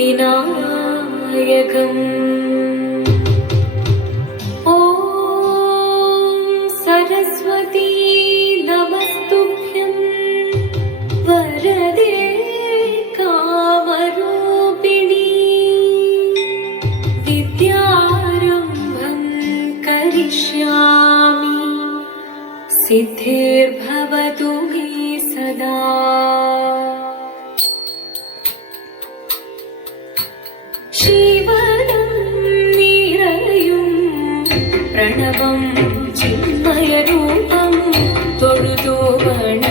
विनायकम्। ॐ सरस्वती नमस्तुभ्यं। वरदे कामरूपिणी। विद्यारम्भं करिष्यामि। सिद्धे చిన్నయ రూపము తొడుతూ వణ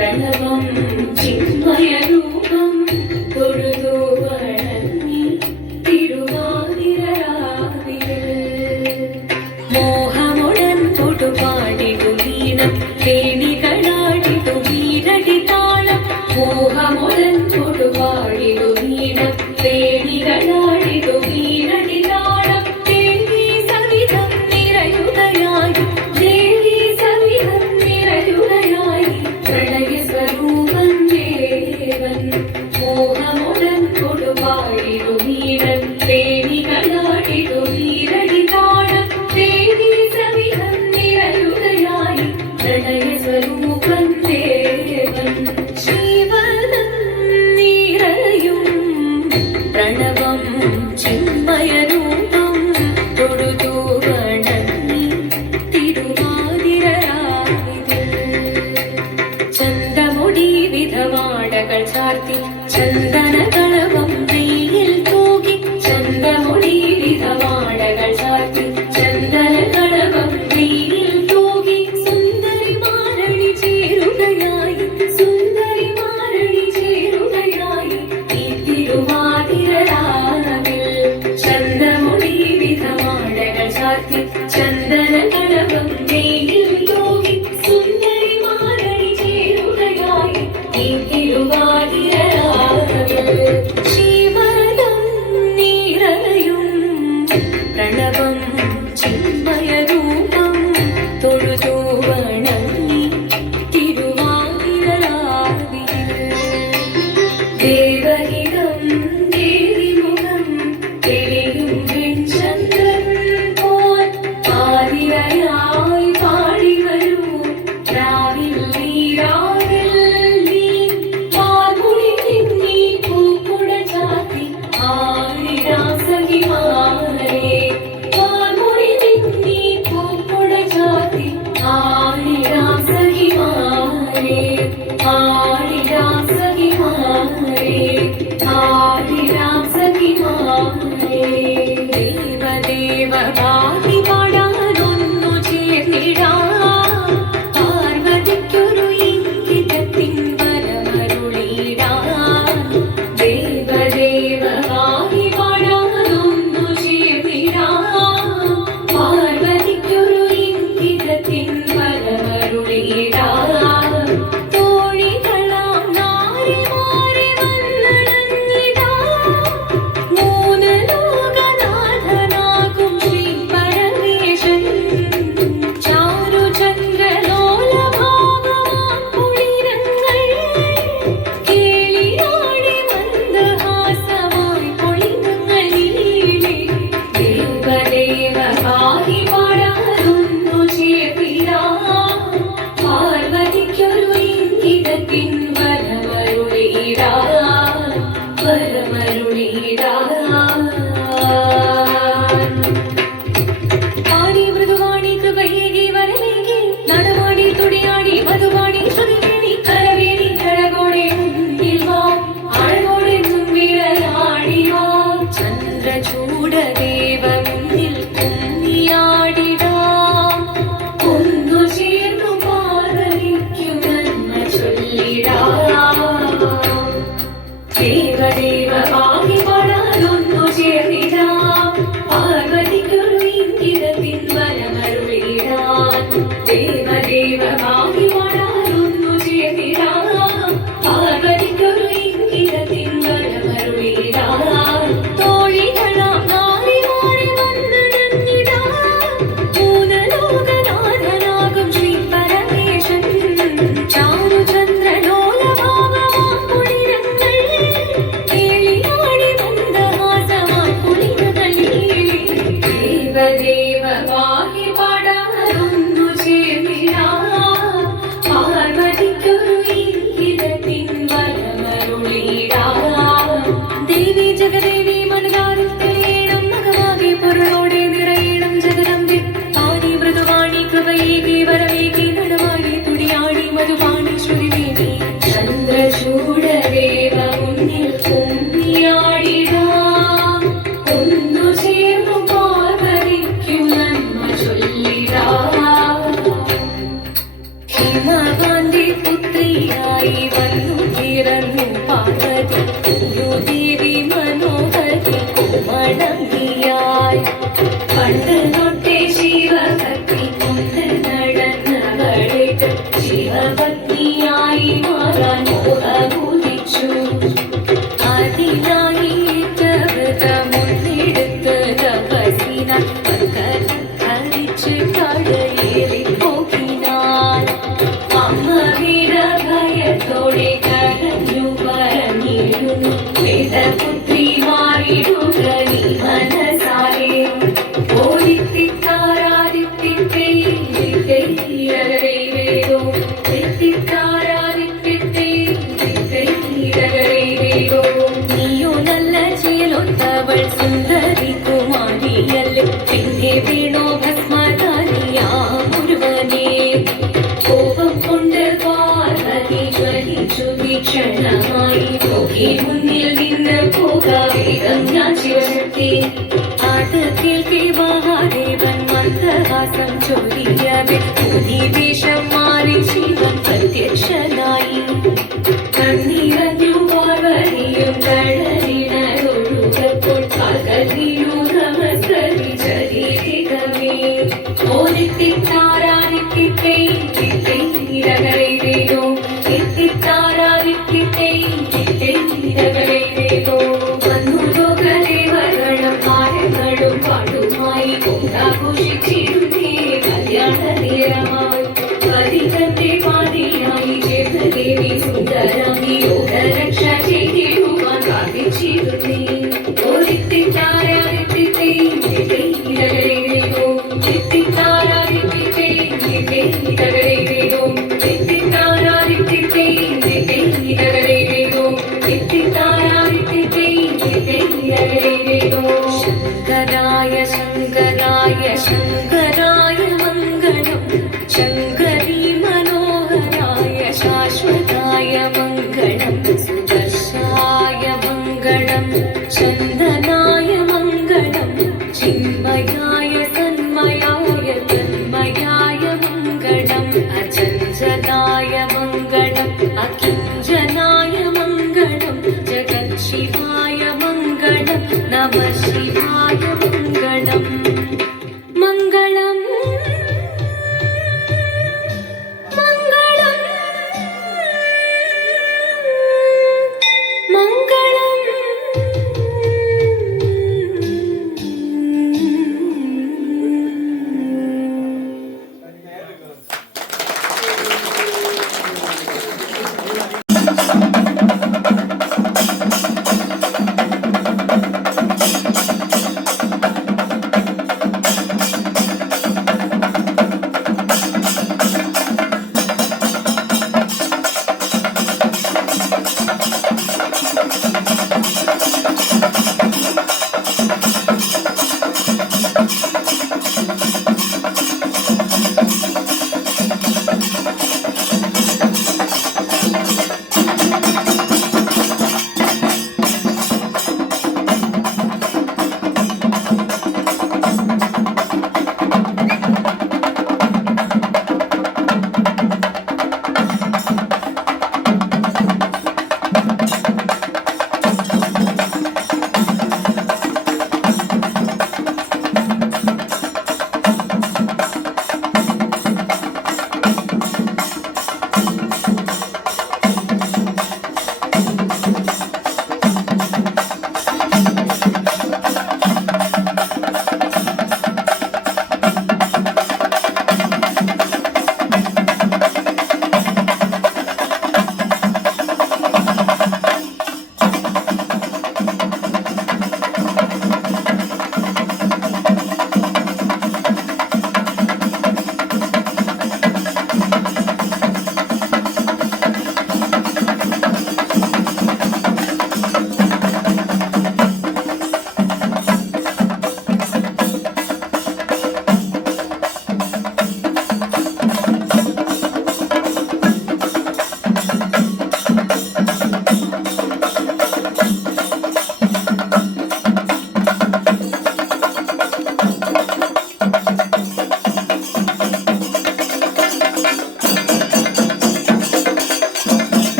Tenda. Ibrahim. 出